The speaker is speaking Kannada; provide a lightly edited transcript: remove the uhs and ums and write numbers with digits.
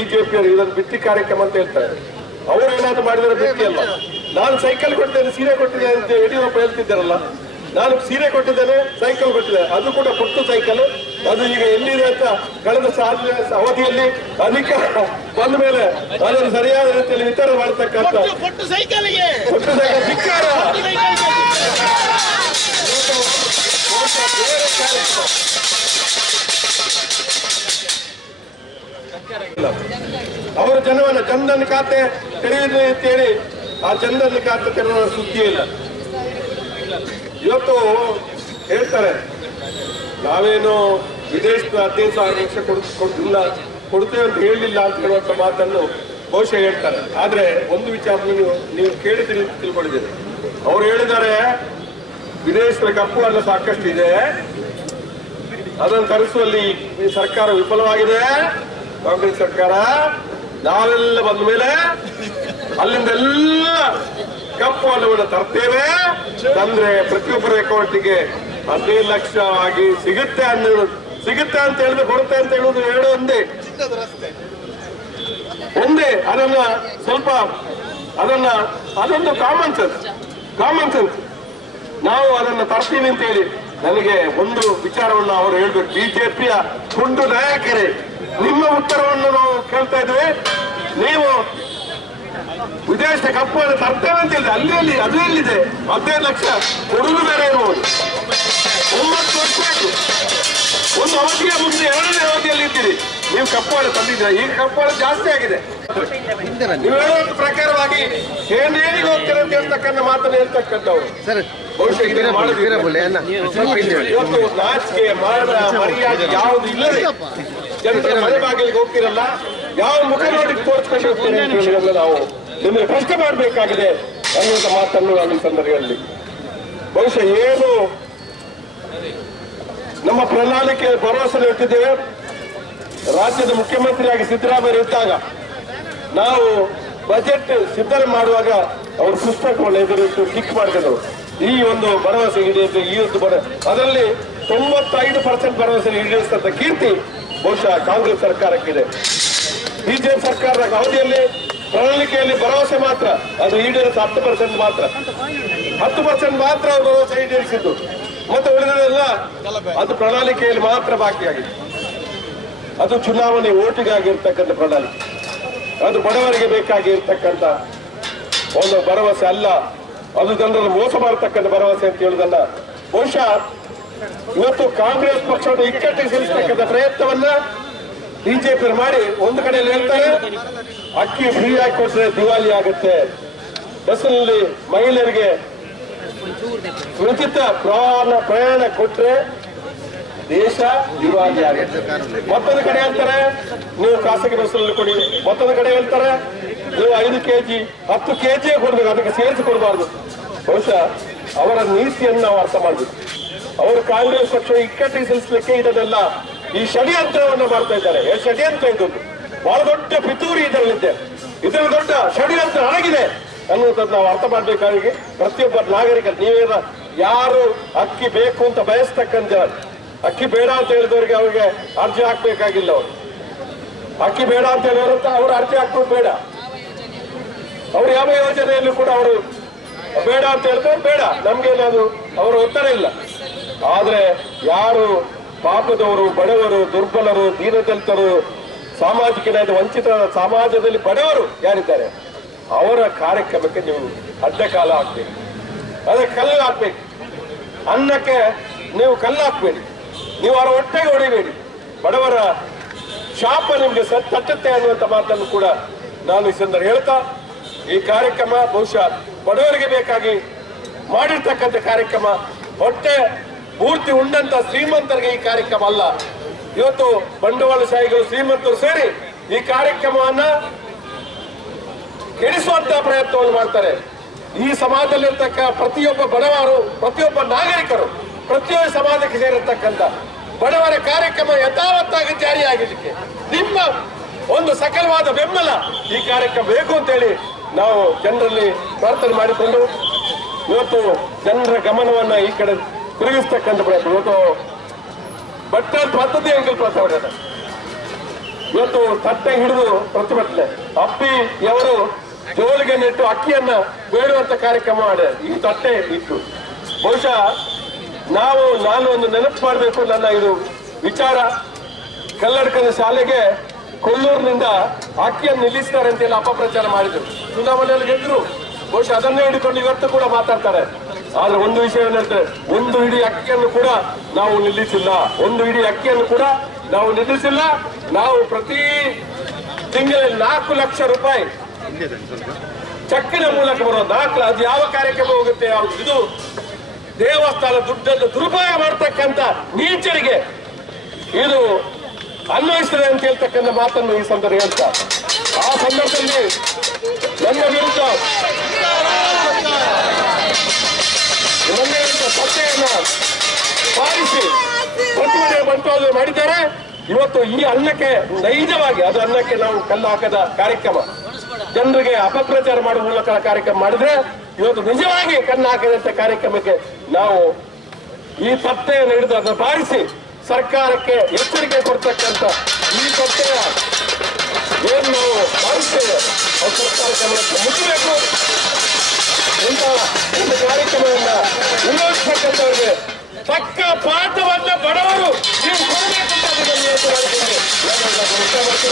ಬಿಜೆಪಿಯವರು ಇದನ್ನು ಬಿತ್ತಿ ಕಾರ್ಯಕ್ರಮ ಅಂತ ಹೇಳ್ತಾರೆ. ಅವರು ಏನಾದ್ರು ಮಾಡಿದರೆ ಬಿತ್ತಿ ಅಲ್ಲ. ನಾನು ಸೈಕಲ್ ಕೊಟ್ಟಿದ್ದೇನೆ, ಸೀರೆ ಕೊಟ್ಟಿದ್ದೇನೆ ಅಂತ ಯಡಿಯೂರಪ್ಪ ಹೇಳ್ತಿದ್ದಾರಲ್ಲ, ನಾನು ಸೀರೆ ಕೊಟ್ಟಿದ್ದೇನೆ, ಸೈಕಲ್ ಕೊಟ್ಟಿದ್ದೇನೆ, ಅದು ಕೂಡ ಕೊಟ್ಟು ಸೈಕಲ್. ಅದು ಈಗ ಎಲ್ಲಿದೆ ಅಂತ ಕಳೆದ ಅವಧಿಯಲ್ಲಿ ಅಧಿಕಾರ ಬಂದ ಮೇಲೆ ಅದನ್ನು ಸರಿಯಾದ ರೀತಿಯಲ್ಲಿ ವಿತರಣೆ ಮಾಡತಕ್ಕಂಥ ಸೈಕಲ್ ಧಿಕ್ಕಾರ. ಅವರು ಜನವನ್ನ ಚಂದನ್ ಖಾತೆ ತೆರೆಯುವುದು ಅಂತೇಳಿ ಆ ಚಂದನ್ ಖಾತೆ ತೆರೆಯುವ ಸುದ್ದಿ ಇಲ್ಲ. ಇವತ್ತು ಹೇಳ್ತಾರೆ ನಾವೇನು ವಿದೇಶದ 15,000 ಲಕ್ಷ ಕೊಟ್ಟಿಲ್ಲ, ಕೊಡ್ತೇವೆ ಅಂತ ಹೇಳಿಲ್ಲ ಅಂತ ಹೇಳುವಂತ ಮಾತನ್ನು ಬಹುಶಃ ಹೇಳ್ತಾರೆ. ಆದ್ರೆ ಒಂದು ವಿಚಾರ ನೀವು ಕೇಳಿದ್ರಿ ತಿಳ್ಕೊಂಡಿದ್ದೀರಿ. ಅವ್ರು ಹೇಳಿದ್ದಾರೆ ವಿದೇಶದ ಕಪ್ಪು ಹಣ ಸಾಕಷ್ಟು ಇದೆ, ಅದನ್ನು ತರಿಸುವಲ್ಲಿ ಈ ಸರ್ಕಾರ ವಿಫಲವಾಗಿದೆ, ಕಾಂಗ್ರೆಸ್ ಸರ್ಕಾರ. ನಾವೆಲ್ಲ ಬಂದ ಮೇಲೆ ಅಲ್ಲಿಂದೆಲ್ಲ ಕಪ್ಪು ಹಣವನ್ನು ತರ್ತೇವೆ, ತಂದ್ರೆ ಪ್ರತಿಯೊಬ್ಬರ ಅಕೌಂಟಿಗೆ 15 ಲಕ್ಷ ಆಗಿ ಸಿಗುತ್ತೆ ಅಂತ ಹೇಳಿದ್ರೆ ಕೊಡುತ್ತೆ ಅಂತ ಹೇಳುವುದು ಎರಡು ಒಂದೇ. ಅದನ್ನ ಸ್ವಲ್ಪ ಅದೊಂದು ಕಾಮನ್ ಸೆನ್ಸ್. ನಾವು ಅದನ್ನ ತರ್ತೀವಿ ಅಂತ ಹೇಳಿ ನನಗೆ ಒಂದು ವಿಚಾರವನ್ನು ಅವರು ಹೇಳ್ಬೇಕು. ಬಿಜೆಪಿಯ ಗುಂಡು ನಾಯಕರೇ, ನಿಮ್ಮ ಉತ್ತರವನ್ನು ನಾವು ಕೇಳ್ತಾ ಇದ್ದೇವೆ. ನೀವು ವಿದೇಶದ ಕಪ್ಪನ್ನು ತರ್ತೇವೆ ಅಂತ ಹೇಳಿದ್ರೆ ಅದು ಎಲ್ಲಿದೆ? 15 ಲಕ್ಷ ಕೊಡುವುದು ಬೇರೆ ಇರುವುದು. 9 ವರ್ಷ ಆಯ್ತು, ಒಂದು ಅವಧಿಯ ಮುಂದೆ 2ನೇ ಅವಧಿಯಲ್ಲಿ ಇದ್ದೀರಿ. ನೀವು ಕಪ್ಪು ತಂದಿದ್ದೀರ, ಈಗ ಕಪ್ಪು ಜಾಸ್ತಿ ಆಗಿದೆ. ನೀವು ಹೇಳುವಂತ ಪ್ರಕಾರವಾಗಿ ಏನೇನಿಗೆ ಹೋಗ್ತೀರ ಅಂತ ಹೇಳ್ತಕ್ಕಂಥ ಮಾತನ್ನು ಹೇಳ್ತಕ್ಕಂಥವ್ರು ಇವತ್ತು ನಾಚಿಕೆ ಮಾನ ಮರ್ಯಾದೆ ಯಾವುದು ಇಲ್ಲದೆ ಜನರ ಮನೆ ಬಾಗಿಲಿಗೆ ಹೋಗ್ತಿರಲ್ಲ, ಯಾವ ಮುಖ ನೋಡಿ ತೋರಿಸ್ಕೊಂಡು ಹೋಗ್ತೀರಿ ಅಂತ ಹೇಳಿದ್ರೆ ನಾವು ನಿಮಗೆ ಕಷ್ಟ ಮಾಡಬೇಕಾಗಿದೆ ಅನ್ನುವಂಥ ಮಾತನ್ನು ನಾನು ಈ ಸಂದರ್ಭದಲ್ಲಿ ಬಹುಶಃ ಏನು ನಮ್ಮ ಪ್ರಣಾಳಿಕೆ ಭರವಸೆ ಇಟ್ಟಿದ್ದೇವೆ. ರಾಜ್ಯದ ಮುಖ್ಯಮಂತ್ರಿಯಾಗಿ ಸಿದ್ದರಾಮಯ್ಯ ಇದ್ದಾಗ ನಾವು ಬಜೆಟ್ ಸಿದ್ಧತೆ ಮಾಡುವಾಗ ಅವರು ಪುಸ್ತಕವನ್ನು ಎದುರಿಟ್ಟು ಟಿಕ್ ಮಾಡಿದ್ರು. ಈ ಒಂದು ಭರವಸೆ ಈಡೇರಿಸಿ ಈ ಒಂದು ಅದರಲ್ಲಿ 95% ಭರವಸೆ ಈಡೇರಿಸಿದಂತ ಕೀರ್ತಿ ಬಹುಶಃ ಕಾಂಗ್ರೆಸ್ ಸರ್ಕಾರಕ್ಕಿದೆ. ಬಿಜೆಪಿ ಸರ್ಕಾರದ ಅವಧಿಯಲ್ಲಿ ಪ್ರಣಾಳಿಕೆಯಲ್ಲಿ ಭರವಸೆ ಮಾತ್ರ ಅದು ಈಡೇರಿಸ 10% ಮಾತ್ರ ಅವರು ಭರವಸೆ ಈಡೇರಿಸಿದ್ದು. ಮತ್ತೆ ಉಳಿದೆಲ್ಲ ಅದು ಪ್ರಣಾಳಿಕೆಯಲ್ಲಿ ಮಾತ್ರ ಬಾಕಿಯಾಗಿದೆ. ಅದು ಚುನಾವಣೆ ಓಟಿಗಾಗಿರ್ತಕ್ಕಂಥ ಪ್ರಣಾಳಿಕೆ, ಅದು ಬಡವರಿಗೆ ಬೇಕಾಗಿರ್ತಕ್ಕಂಥ ಒಂದು ಭರವಸೆ ಅಲ್ಲ, ಅದು ಜನರನ್ನು ಮೋಸ ಮಾಡತಕ್ಕಂಥ ಭರವಸೆ ಅಂತ ಹೇಳುದನ್ನ ಬಹುಶಃ ಇವತ್ತು ಕಾಂಗ್ರೆಸ್ ಪಕ್ಷವನ್ನು ಇಕ್ಕಟ್ಟಿಗೆ ಸಿಲಿಸ್ತಕ್ಕಂಥ ಪ್ರಯತ್ನವನ್ನ ಬಿಜೆಪಿ ಮಾಡಿ ಒಂದು ಕಡೆಯಲ್ಲಿ ಹೇಳ್ತಾರೆ ಅಕ್ಕಿ ಫ್ರೀ ಆಗಿ ಕೊಟ್ರೆ ದಿವಾಲಿ ಆಗುತ್ತೆ, ಬಸ್ನಲ್ಲಿ ಮಹಿಳೆಯರಿಗೆ ಉಚಿತ ಪ್ರಯಾಣ ಕೊಟ್ರೆ ದೇಶ ದಿವಾಲಿ ಆಗುತ್ತೆ. ಮತ್ತೊಂದು ಕಡೆ ಹೇಳ್ತಾರೆ ನೀವು ಖಾಸಗಿ ಬಸ್ನಲ್ಲಿ ಕೊಡಿ, ಮತ್ತೊಂದು ಕಡೆ ಹೇಳ್ತಾರೆ ನೀವು 5 kg 10 kg ಕೊಡ್ಬೇಕು, ಅದಕ್ಕೆ ಸೇರಿಸಿ ಕೊಡಬಾರ್ದು. ಬಹುಶಃ ಅವರ ನೀತಿಯನ್ನು ನಾವು ಅರ್ಥ ಮಾಡಬೇಕು. ಅವರು ಕಾಂಗ್ರೆಸ್ ಪಕ್ಷ ಇಕ್ಕಟ್ಟಿಗೆ ಸಿಲಿಸಲಿಕ್ಕೆ ಇದನ್ನೆಲ್ಲ ಈ ಷಡ್ಯಂತ್ರವನ್ನು ಮಾಡ್ತಾ ಇದ್ದಾರೆ. ಷಡ್ಯಂತ್ರ ಇದೊಂದು ಬಹಳ ದೊಡ್ಡ ಪಿತೂರಿ ಇದರಲ್ಲಿದೆ, ಇದರಲ್ಲಿ ದೊಡ್ಡ ಷಡ್ಯಂತ್ರ ಅಡಗಿದೆ ಅನ್ನುವಂಥದ್ದು ನಾವು ಅರ್ಥ ಮಾಡಬೇಕಾಗಿ ಪ್ರತಿಯೊಬ್ಬ ನಾಗರಿಕರು ನೀವೇನ ಯಾರು ಅಕ್ಕಿ ಬೇಕು ಅಂತ ಬಯಸ್ತಕ್ಕಂಥ ಅಕ್ಕಿ ಬೇಡ ಅಂತ ಹೇಳಿದವರಿಗೆ ಅವ್ರಿಗೆ ಅರ್ಜಿ ಹಾಕ್ಬೇಕಾಗಿಲ್ಲ. ಅವರು ಅಕ್ಕಿ ಬೇಡ ಅಂತ ಹೇಳಿದ್ರು ಅವರು ಅರ್ಜಿ ಹಾಕೋದು ಬೇಡ. ಅವ್ರು ಯಾವ ಯೋಜನೆಯಲ್ಲೂ ಕೂಡ ಅವರು ಬೇಡ ಅಂತ ಹೇಳಿದವರು ಬೇಡ, ನಮ್ಗೇನಾದ್ರು ಅವರ ಒತ್ತಡ ಇಲ್ಲ. ಆದ್ರೆ ಯಾರು ಪಾಪದವರು, ಬಡವರು, ದುರ್ಬಲರು, ದೀನದಲಿತರು, ಸಾಮಾಜಿಕ ನ್ಯಾಯದ ವಂಚಿತ ಸಮಾಜದಲ್ಲಿ ಬಡವರು ಯಾರಿದ್ದಾರೆ ಅವರ ಕಾರ್ಯಕ್ರಮಕ್ಕೆ ನೀವು ಅಡ್ಡಕಾಲ ಹಾಕ್ಬೇಕು, ಅದಕ್ಕೆ ಕಲ್ಲು ಹಾಕ್ಬೇಕು. ಅನ್ನಕ್ಕೆ ನೀವು ಕಲ್ಲು ಹಾಕ್ಬೇಡಿ, ನೀವು ಅವರ ಹೊಟ್ಟೆಗೆ ಹೊಡಿಬೇಡಿ. ಬಡವರ ಶಾಪ ನಿಮ್ಗೆ ತಟ್ಟುತ್ತೆ ಅನ್ನುವಂಥ ಮಾತನ್ನು ಕೂಡ ನಾನು ಈ ಸಂದರ್ಭ ಹೇಳ್ತಾ, ಈ ಕಾರ್ಯಕ್ರಮ ಬಹುಶಃ ಬಡವರಿಗೆ ಬೇಕಾಗಿ ಮಾಡಿರ್ತಕ್ಕಂಥ ಕಾರ್ಯಕ್ರಮ, ಹೊಟ್ಟೆ ಪೂರ್ತಿ ಉಂಡಂತ ಶ್ರೀಮಂತರಿಗೆ ಈ ಕಾರ್ಯಕ್ರಮ ಅಲ್ಲ. ಇವತ್ತು ಬಂಡವಾಳಶಾಹಿಗಳು ಶ್ರೀಮಂತರು ಸೇರಿ ಈ ಕಾರ್ಯಕ್ರಮವನ್ನ ಕೆಡಿಸುವಂತಹ ಪ್ರಯತ್ನವನ್ನು ಮಾಡ್ತಾರೆ. ಈ ಸಮಾಜದಲ್ಲಿರ್ತಕ್ಕ ಪ್ರತಿಯೊಬ್ಬ ಬಡವರು, ಪ್ರತಿಯೊಬ್ಬ ನಾಗರಿಕರು, ಪ್ರತಿಯೊಬ್ಬ ಸಮಾಜಕ್ಕೆ ಸೇರಿರ್ತಕ್ಕಂಥ ಬಡವರ ಕಾರ್ಯಕ್ರಮ ಯಥಾವತ್ತಾಗಿ ಜಾರಿಯಾಗಲಿಕ್ಕೆ ನಿಮ್ಮ ಒಂದು ಸಕಲವಾದ ಬೆಂಬಲ ಈ ಕಾರ್ಯಕ್ರಮ ಬೇಕು ಅಂತೇಳಿ ನಾವು ಜನರಲ್ಲಿ ಪ್ರಾರ್ಥನೆ ಮಾಡಿಕೊಂಡು ಇವತ್ತು ಜನರ ಗಮನವನ್ನ ಈ ಕಡೆ ತಿರುಗಿಸ್ತಕ್ಕಂಥ ಪ್ರಯತ್ನ. ಇವತ್ತು ಬಟ್ಟೆ ಪದ್ಧತಿ ಅಂಕಲ್ ಪ್ರಸ್ತಾವ ಇವತ್ತು ತಟ್ಟೆ ಹಿಡಿದು ಪ್ರತಿಭಟನೆ. ಅಪ್ಪಿ ಅವರು ಜೋಳಿಗೆ ನೆಟ್ಟು ಅಕ್ಕಿಯನ್ನ ಬೇಡುವಂತ ಕಾರ್ಯಕ್ರಮ ಮಾಡಿ ಈ ತಟ್ಟೆ ಇತ್ತು. ಬಹುಶಃ ನಾನು ಒಂದು ನೆನಪು ಮಾಡಬೇಕು. ನನ್ನ ಇದು ವಿಚಾರ, ಕಲ್ಲಡ್ಕದ ಶಾಲೆಗೆ ಕೊಲ್ಲೂರಿನಿಂದ ಅಕ್ಕಿಯನ್ನು ನಿಲ್ಲಿಸ್ತಾರೆ ಅಂತೆಲ್ಲ ಅಪಪ್ರಚಾರ ಮಾಡಿದ್ರು. ಚುನಾವಣೆಯಲ್ಲಿ ಗೆದ್ರು. ಬಹುಶಃ ಅದನ್ನೇ ಹಿಡಿಕೊಂಡು ಇವತ್ತು ಕೂಡ ಮಾತಾಡ್ತಾರೆ. ಆದ್ರೆ ಒಂದು ವಿಷಯ ಏನಂದ್ರೆ, ಒಂದು ಹಿಡಿ ಅಕ್ಕಿಯನ್ನು ಕೂಡ ನಾವು ನಿಲ್ಲಿಸಿಲ್ಲ. ಒಂದು ಹಿಡಿ ಅಕ್ಕಿಯನ್ನು ಕೂಡ ನಾವು ನಿಲ್ಲಿಸಿಲ್ಲ. ನಾವು ಪ್ರತಿ ತಿಂಗಳಲ್ಲಿ 4 ಲಕ್ಷ ರೂಪಾಯಿ ಚೆಕ್ಕಿನ ಮೂಲಕ ಬರೋ ಅದು ಯಾವ ಕಾರ್ಯಕ್ರಮ ಹೋಗುತ್ತೆ? ಇದು ದೇವಸ್ಥಾನ ದುಡ್ಡನ್ನು ದುರುಪಯೋಗ ಮಾಡ್ತಕ್ಕಂಥ ನೀಚರಿಗೆ ಇದು ಅನ್ವಯಿಸ್ತದೆ ಅಂತ ಹೇಳ್ತಕ್ಕಂಥ ಮಾತನ್ನು ಈ ಸಂದರ್ಭ ಹೇಳ್ತಾ, ಆ ಸಂದರ್ಭದಲ್ಲಿ ನನ್ನ ವಿರುದ್ಧ ಸತ್ತೆಯನ್ನ ಪಾಲಿಸಿ ಪ್ರತಿಭಟನೆ ಬಂಟವಾಳ ಮಾಡಿದ್ದಾರೆ. ಇವತ್ತು ಈ ಅನ್ನಕ್ಕೆ ನೈಜವಾಗಿ ಅದು ಅನ್ನಕ್ಕೆ ನಾವು ಕಲ್ಲು ಹಾಕದ ಕಾರ್ಯಕ್ರಮ, ಜನರಿಗೆ ಅಪಪ್ರಚಾರ ಮಾಡುವ ಮೂಲಕ ಕಾರ್ಯಕ್ರಮ ಮಾಡಿದ್ರೆ, ಇವತ್ತು ನಿಜವಾಗಿ ಕಣ್ಣು ಹಾಕದಂತ ಕಾರ್ಯಕ್ರಮಕ್ಕೆ ನಾವು ಈ ಸತ್ತೆಯನ್ನು ಹಿಡಿದು ಅದನ್ನು ಬಾರಿಸಿ ಸರ್ಕಾರಕ್ಕೆ ಎಚ್ಚರಿಕೆ ಕೊಡ್ತಕ್ಕಂಥ ಈ ಸತ್ತೆಯ ಏನು ನಾವು ಬಾರಿಸ್ತೇವೆ ಅದು ಸರ್ಕಾರ ಗಮನಕ್ಕೆ ಮುಟ್ಟಬೇಕು. ಇಂತಹ ಒಂದು ಕಾರ್ಯಕ್ರಮವನ್ನ ವಿರೋಧಿಸತಕ್ಕಂಥವ್ರಿಗೆ ತಕ್ಕ ಪಾಠವನ್ನ ಬಡವರು ನೀವು ಕೊಡಬೇಕು ಅಂತ